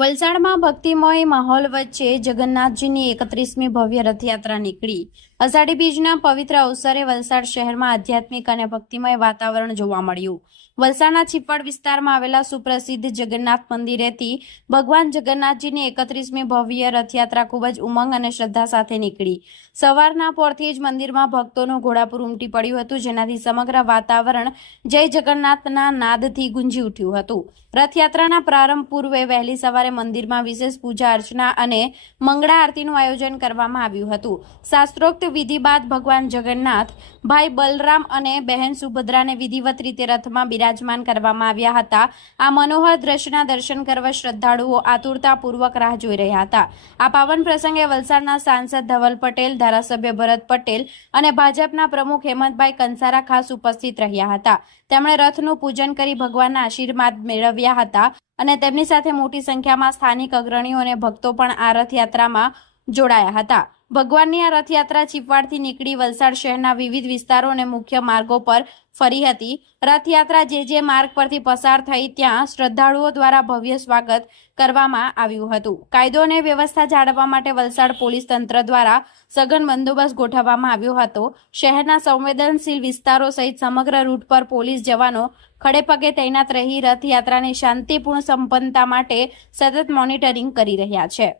વલસાડમાં ભક્તિમય માહોલ વચ્ચે જગન્નાથજીની 31મી ભવ્ય રથયાત્રા નીકળી। અષાઢી બીજના પવિત્ર અવસરે વલસાડ શહેરમાં આધ્યાત્મિક અને ભક્તિમય વાતાવરણ જોવા મળ્યું। વલસાડના છીપવાડ વિસ્તારમાં આવેલા સુપ્રસિદ્ધ જગન્નાથ મંદિરેથી ભગવાન જગન્નાથજીની 31મી ભવ્ય રથયાત્રા ખૂબ જ ઉમંગ અને શ્રદ્ધા સાથે નીકળી। સવારના પોરથી જ મંદિરમાં ભક્તોનું ઘોડાપુર ઉમટી પડ્યું હતું, જેનાથી સમગ્ર વાતાવરણ જય જગન્નાથના નાદથી ગુંજી ઉઠ્યું હતું। રથયાત્રાના પ્રારંભ પૂર્વે વહેલી સવારે મંદિરમાં વિશેષ પૂજા અર્ચના અને મંગળા આરતીનું આયોજન કરવામાં આવ્યું હતું। શાસ્ત્રોક્ત વિધિ બાદ ભગવાન જગન્નાથ, ભાઈ બલરામ અને બહેન સુભદ્રાને વિધિવત રીતે રથમાં બિરાજમાન કરવામાં આવ્યા હતા। આ મનોહર દ્રશ્યના દર્શન કરવા શ્રદ્ધાળુઓ આતુરતાપૂર્વક રાહ જોઈ રહ્યા હતા। આ પાવન પ્રસંગે વલસાડના સાંસદ ધવલ પટેલ, ધારાસભ્ય ભરત પટેલ અને ભાજપના પ્રમુખ હેમંતભાઈ કંસારા ખાસ ઉપસ્થિત રહ્યા હતા। તેમણે રથનું પૂજન કરી ભગવાનના આશીર્વાદ મેળવ્યા હતા અને તેમની સાથે મોટી સંખ્યામાં સ્થાનિક અગ્રણીઓ અને ભક્તો પણ આ રથયાત્રામાં જોડાયા હતા। ભગવાનની આ રથયાત્રા છીપવાડથી નીકળી વલસાડ શહેરના વિવિધ વિસ્તારો અને મુખ્ય માર્ગો પર ફરી હતી। રથયાત્રા જે માર્ગ પરથી પસાર થઈ ત્યાં શ્રદ્ધાળુઓ દ્વારા ભવ્ય સ્વાગત કરવામાં આવ્યું હતું। કાયદો અને વ્યવસ્થા જાળવવા માટે વલસાડ પોલીસ તંત્ર દ્વારા સઘન બંદોબસ્ત ગોઠવવામાં આવ્યો હતો। શહેરના સંવેદનશીલ વિસ્તારો સહિત સમગ્ર રૂટ પર પોલીસ જવાનો ખડેપગે તૈનાત રહી રથયાત્રાની શાંતિપૂર્ણ સંપન્નતા માટે સતત મોનિટરિંગ કરી રહ્યા છે।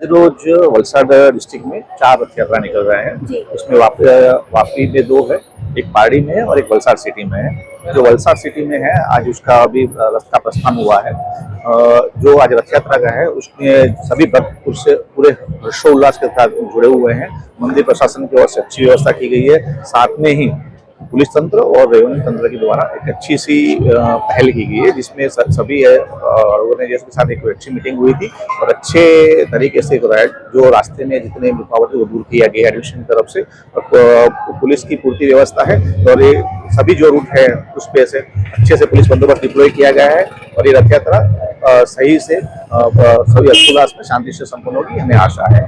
रोज वलसाड डिस्ट्रिक्ट में 4 रथ यात्रा निकल रहे हैं। इसमें वापी में 2 है, एक पाड़ी में है और एक वलसाड सिटी में है। जो वलसाड सिटी में है आज उसका अभी रथ का प्रस्थान हुआ है। जो आज रथ यात्रा का है उसमें सभी भक्त उससे पूरे हर्षोल्लास के साथ जुड़े हुए हैं। मंदिर प्रशासन की ओर से अच्छी व्यवस्था की गई है। साथ में ही पुलिस तंत्र और रेवेन्यू तंत्र के द्वारा एक अच्छी सी पहल की गई है, जिसमें सभी ऑर्गेनाइजर्स के साथ एक अच्छी मीटिंग हुई थी और अच्छे तरीके से जो रास्ते में जितने रुकावट वो दूर किया गया एडमिनिस्ट्रेशन की तरफ से। और पुलिस की पूर्ति व्यवस्था है और ये सभी जो रूट है उस पे से अच्छे से पुलिस बंदोबस्त डिप्लॉय किया गया है और ये रथ यात्रा सही से सभी हर्षोल्लास में शांति से संपन्न होगी, हमें आशा है।